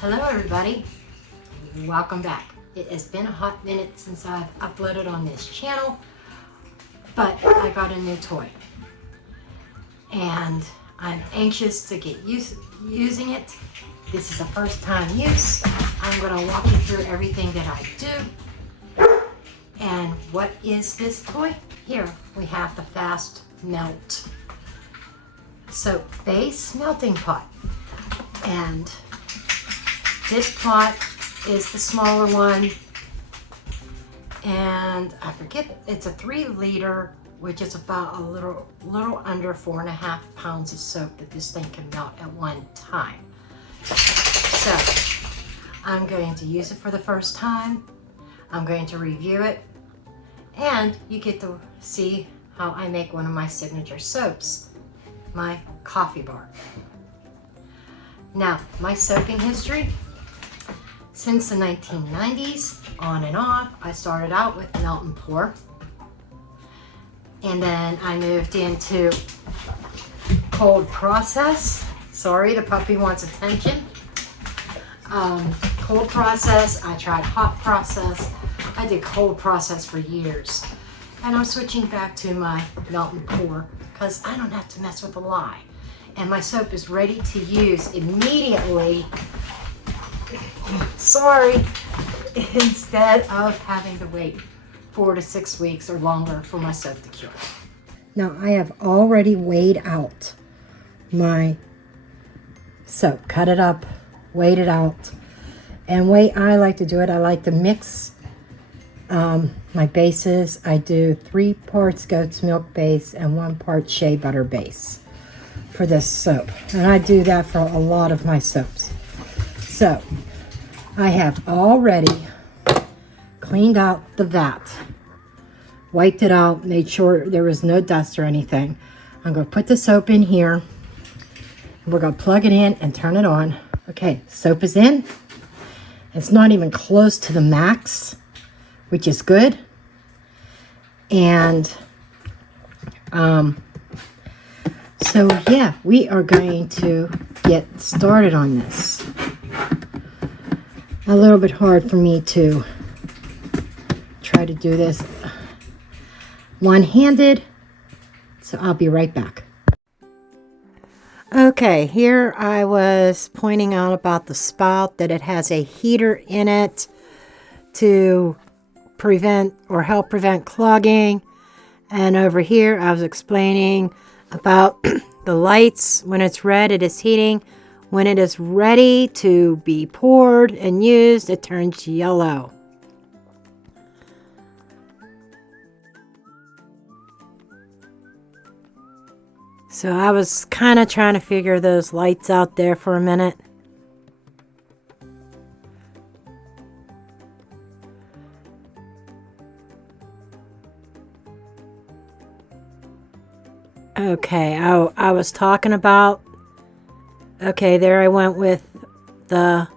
Hello everybody, welcome back. It has been a hot minute since I've uploaded on this channel, but I got a new toy and I'm anxious to get using it. This is a first time use. I'm going to walk you through everything that I do. And what is this toy? Here we have the Fast Melt soap base melting pot, and this pot is the smaller one, and I forget, it's a 3 liter, which is about a little under 4.5 pounds of soap that this thing can melt at one time. So I'm going to use it for the first time. I'm going to review it, and you get to see how I make one of my signature soaps, my coffee bar. Now, my soaping history. Since the 1990s, on and off, I started out with melt and pour. And then I moved into cold process. Sorry, the puppy wants attention. Cold process, I tried hot process. I did cold process for years. And I'm switching back to my melt and pour because I don't have to mess with the lye. And my soap is ready to use immediately. Sorry, instead of having to wait 4 to 6 weeks or longer for my soap to cure. Now I have already weighed out my soap, cut it up, weighed it out. And the way I like to do it, I like to mix my bases. I do 3 parts goat's milk base and 1 part shea butter base for this soap. And I do that for a lot of my soaps. So I have already cleaned out the vat, wiped it out, made sure there was no dust or anything. I'm going to put the soap in here, and we're going to plug it in and turn it on. Okay, soap is in. It's not even close to the max, which is good. And so yeah, we are going to get started on this. A little bit hard for me to try to do this one-handed, so I'll be right back. Okay, here I was pointing out about the spout, that it has a heater in it to prevent or help prevent clogging. And over here I was explaining about the lights. When it's red, it is heating. When it is ready to be poured and used, it turns yellow. So I was kind of trying to figure those lights out there for a minute. Okay, I was talking about, okay, there I went with I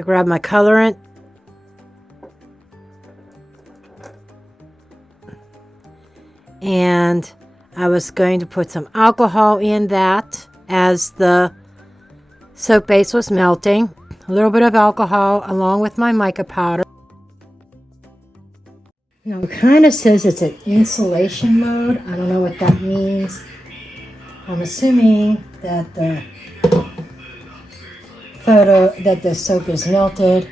grabbed my colorant. And I was going to put some alcohol in that as the soap base was melting. A little bit of alcohol along with my mica powder. Now it kind of says it's an insulation mode. I don't know what that means. I'm assuming that the soap is melted.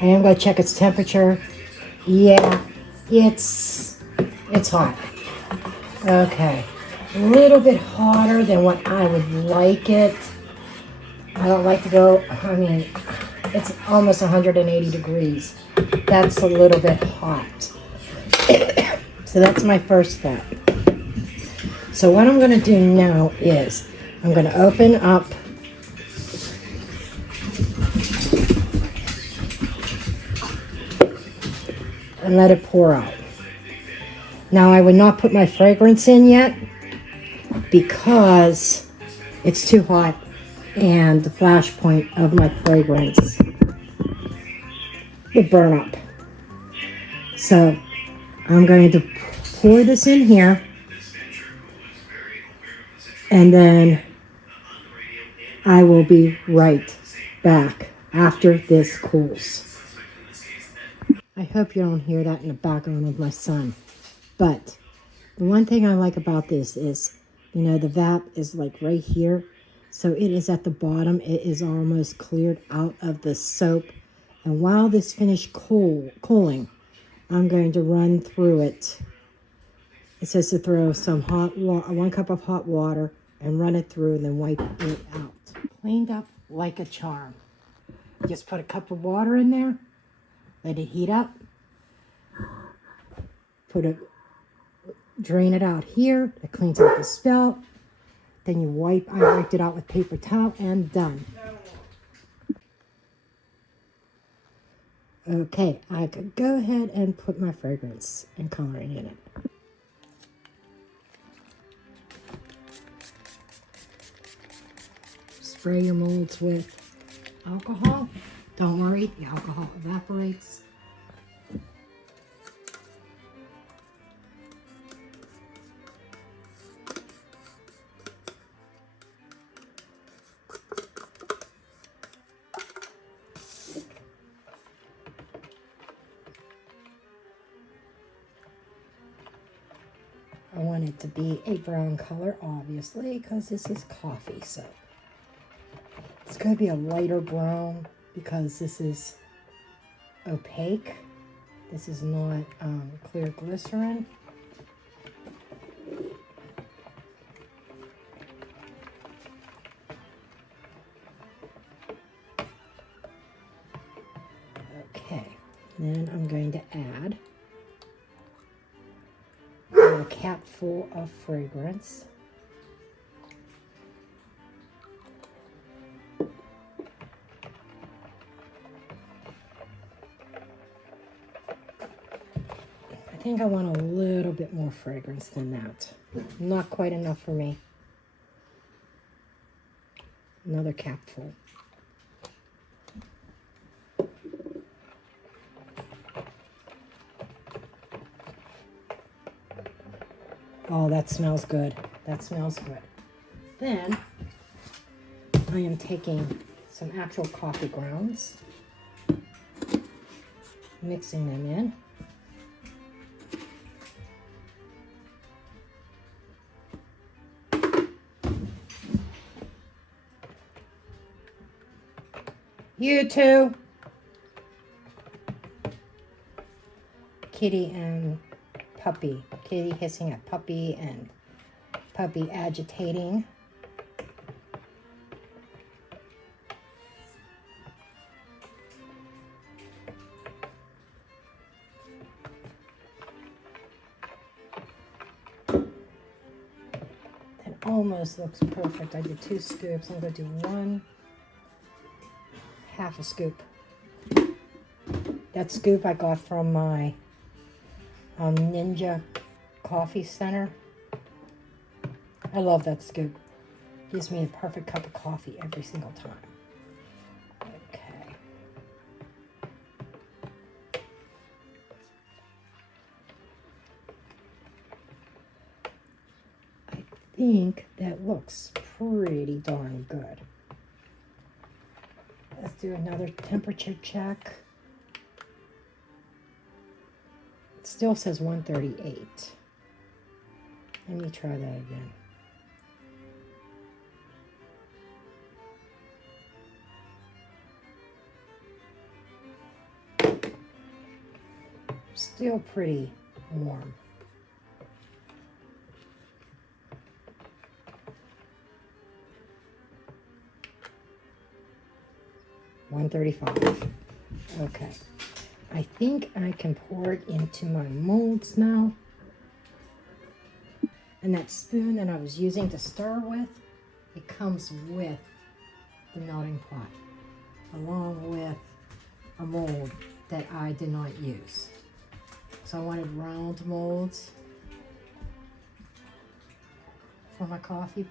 I am going to check its temperature. Yeah, it's hot. Okay, a little bit hotter than what I would like it. I don't like to go, I mean, it's almost 180 degrees. That's a little bit hot. So that's my first step. So what I'm going to do now is I'm going to open up and let it pour out. Now I would not put my fragrance in yet because it's too hot and the flash point of my fragrance would burn up. So I'm going to pour this in here, and then I will be right back after this cools. I hope you don't hear that in the background of my son. But the one thing I like about this is, you know, the VAP is like right here. So it is at the bottom. It is almost cleared out of the soap. And while this finished cooling, I'm going to run through it. It says to throw some 1 cup of hot water and run it through and then wipe it out. Cleaned up like a charm. Just put a cup of water in there, let it heat up, drain it out here. It cleans out the spout. Then I wiped it out with paper towel and done. Okay, I could go ahead and put my fragrance and coloring in it. Spray your molds with alcohol. Don't worry, the alcohol evaporates. I want it to be a brown color, obviously, because this is coffee, so it's going to be a lighter brown because this is opaque. This is not clear glycerin. Okay, then I'm going to add a cap full of fragrance. I think I want a little bit more fragrance than that. Not quite enough for me. Another cap full. Oh, that smells good. That smells good. Then I am taking some actual coffee grounds, mixing them in. You too. Kitty and puppy. Kitty hissing at puppy and puppy agitating. That almost looks perfect. I did 2 scoops. I'm going to do 1/2 a scoop. That scoop I got from my Ninja Coffee Center. I love that scoop. Gives me a perfect cup of coffee every single time. Okay. I think that looks pretty darn good. Let's do another temperature check. It still says 138. Let me try that again. Still pretty warm. $135. Okay. I think I can pour it into my molds now. And that spoon that I was using to stir with, it comes with the melting pot, along with a mold that I did not use. So I wanted round molds for my coffee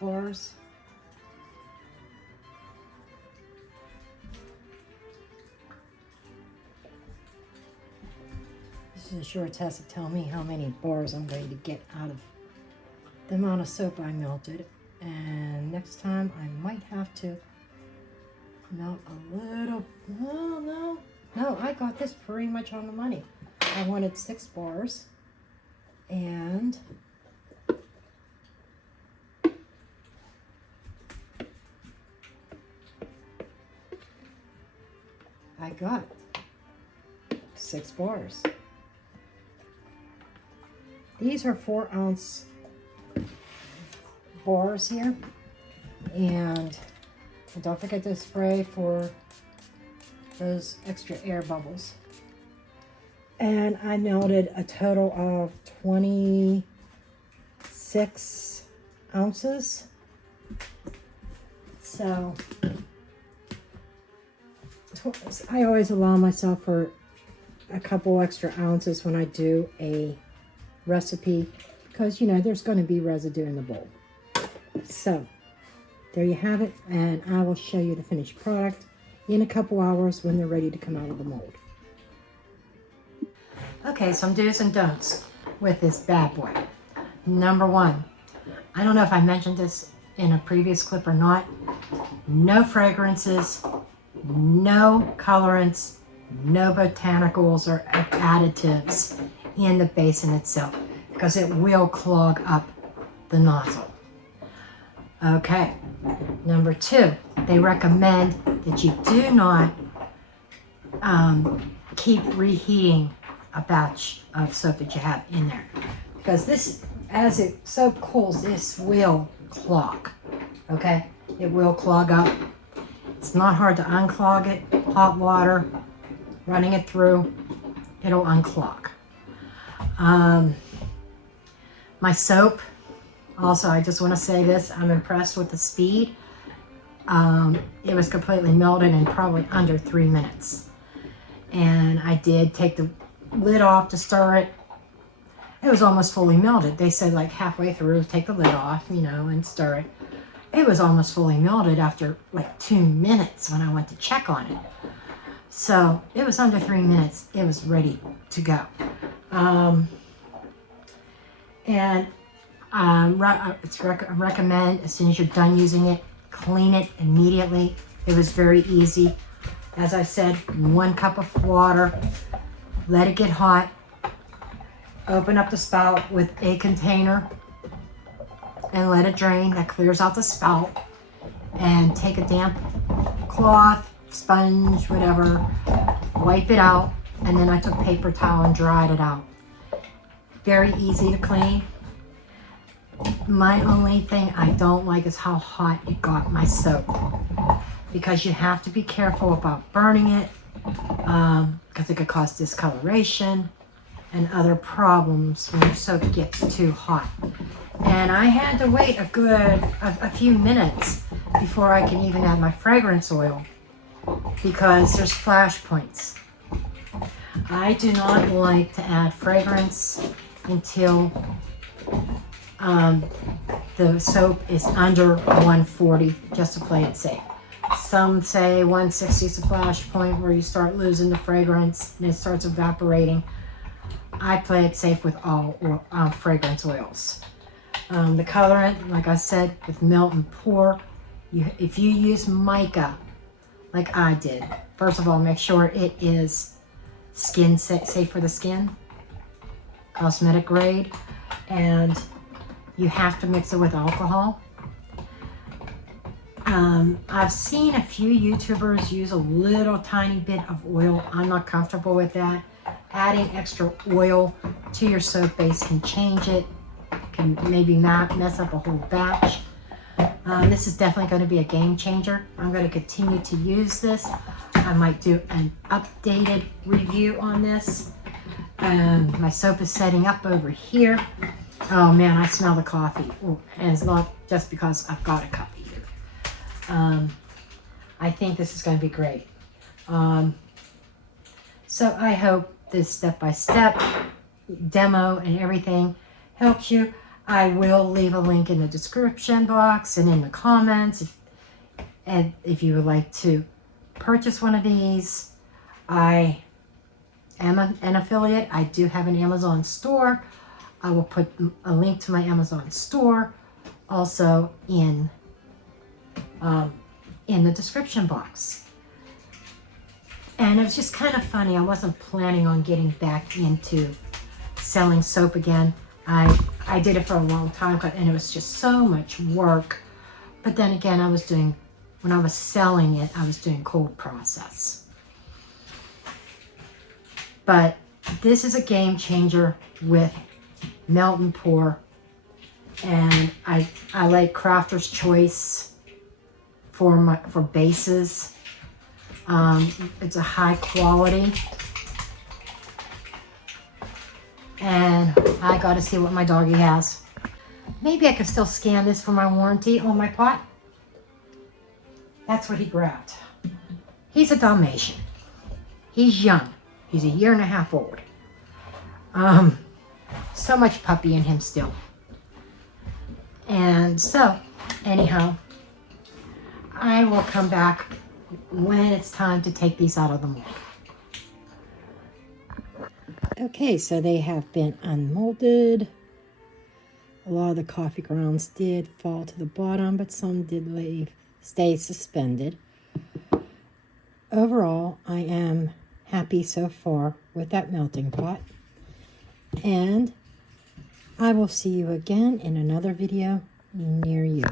bars. This is a sure test to tell me how many bars I'm going to get out of the amount of soap I melted. And next time I might have to Melt a little. No, I got this pretty much on the money. I wanted 6 bars, and I got 6 bars. These are 4-ounce bars here, and don't forget to spray for those extra air bubbles. And I melted a total of 26 ounces. So I always allow myself for a couple extra ounces when I do a recipe, because you know there's going to be residue in the bowl. So there you have it, and I will show you the finished product in a couple hours when they're ready to come out of the mold. Okay, some do's and don'ts with this bad boy. Number 1, I don't know if I mentioned this in a previous clip or not. No fragrances, no colorants, no botanicals or additives in the basin itself, because it will clog up the nozzle. Okay, number 2, they recommend that you do not keep reheating a batch of soap that you have in there, because this, as it soap cools, this will clog. Okay, it will clog up. It's not hard to unclog it. Hot water, running it through, it'll unclog. My soap, also, I just want to say this, I'm impressed with the speed. It was completely melted in probably under 3 minutes. And I did take the lid off to stir it. It was almost fully melted. They said like halfway through, take the lid off, you know, and stir it. It was almost fully melted after like 2 minutes when I went to check on it. So it was under 3 minutes. It was ready to go. I recommend, as soon as you're done using it, clean it immediately. It was very easy. As I said, 1 cup of water, let it get hot, open up the spout with a container and let it drain. That clears out the spout. And take a damp cloth, sponge, whatever, wipe it out, and then I took paper towel and dried it out. Very easy to clean. My only thing I don't like is how hot it got my soap, because you have to be careful about burning it, because it could cause discoloration and other problems when your soap gets too hot. And I had to wait a few minutes before I can even add my fragrance oil, because there's flash points. I do not like to add fragrance until the soap is under 140, just to play it safe. Some say 160 is a flash point where you start losing the fragrance and it starts evaporating. I play it safe with all fragrance oils. The colorant, like I said, with melt and pour, if you use mica, like I did, first of all, make sure it is skin safe for the skin, cosmetic grade, and you have to mix it with alcohol. I've seen a few YouTubers use a little tiny bit of oil. I'm not comfortable with that. Adding extra oil to your soap base can change it, can maybe mess up a whole batch. This is definitely going to be a game changer. I'm going to continue to use this. I might do an updated review on this. My soap is setting up over here. Oh man, I smell the coffee. Ooh, and it's not just because I've got a cup here. I think this is going to be great. So I hope this step-by-step demo and everything helps you. I will leave a link in the description box and in the comments if you would like to purchase one of these. I am an affiliate. I do have an Amazon store. I will put a link to my Amazon store also in in the description box. And it was just kind of funny. I wasn't planning on getting back into selling soap again. I did it for a long time and it was just so much work. But then again, when I was selling it, I was doing cold process. But this is a game changer with melt and pour. And I like Crafter's Choice for bases. It's a high quality. And I gotta see what my doggy has. Maybe I could still scan this for my warranty on my pot. That's what he grabbed. He's a Dalmatian. He's young. He's a 1.5 years old. So much puppy in him still. And so, anyhow, I will come back when it's time to take these out of the mold. Okay, so they have been unmolded. A lot of the coffee grounds did fall to the bottom, but some did stay suspended. Overall, I am happy so far with that melting pot. And I will see you again in another video near you.